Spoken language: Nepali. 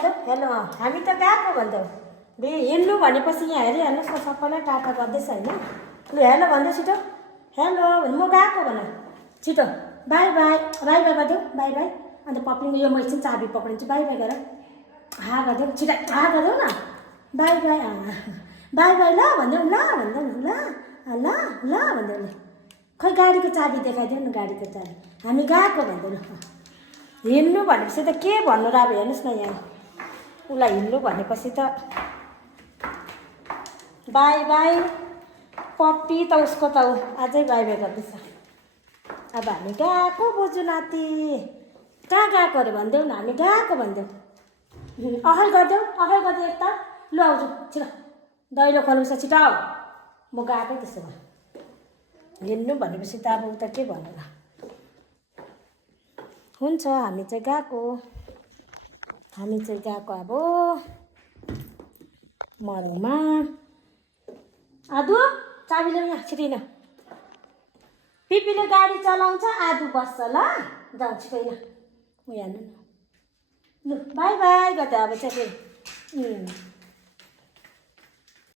भन्दै हेलो हामी त गएको भन्दै बे हिँड्नु भनेपछि यहाँ हेरिहाल्नुहोस् न सबैलाई टाटा गर्दैछ होइन लु हेलो भन्दै छिटो हेलो म गएको भन छिटो बाई बाई बाई बाई गरिदेऊ बाई बाई अन्त पप्पीको यो मैले चाहिँ चाबी पक्रिन्छु बाई बाई गर हा गरिदेऊ छिटो हा गरिदेऊ न बाई बाई बाई बाई ल भनिदेऊ ल भनिदेऊ ल ल ल भनिदेऊ ल खै गाडीको चाबी देखाइदेऊ न गाडीको चाबी हामी गएको भनिदेऊ ल हिँड्नु भनेपछि त के भन्नु र अब हेर्नुहोस् न यहाँ उसलाई हिँड्नु भनेपछि त बाई बाई पप्पी त उसको त अझै बाई बाई गर्दैछ अब हामी गएको बोजू नाति कहाँ गएको अरे भनिदेऊ न हामी गएको भनिदेऊ अहल गरिदेऊ यता लु आउँछु छिटो दैलो खोल्नु छिटो आऊ म गएको त्यसो भए हिँड्नु भनेपछि त अब उता के भन्नु र हुन्छ हामी चाहिँ गएको अब मरौमा आदु चाबी ल्याउ यहाँ छिटै न पिपीले गाडी चलाउँछ आदु बस्छ ल जाउँ छिटै न म यहाँ लु बाई बाई गर्दा अब चाहिँ फेरि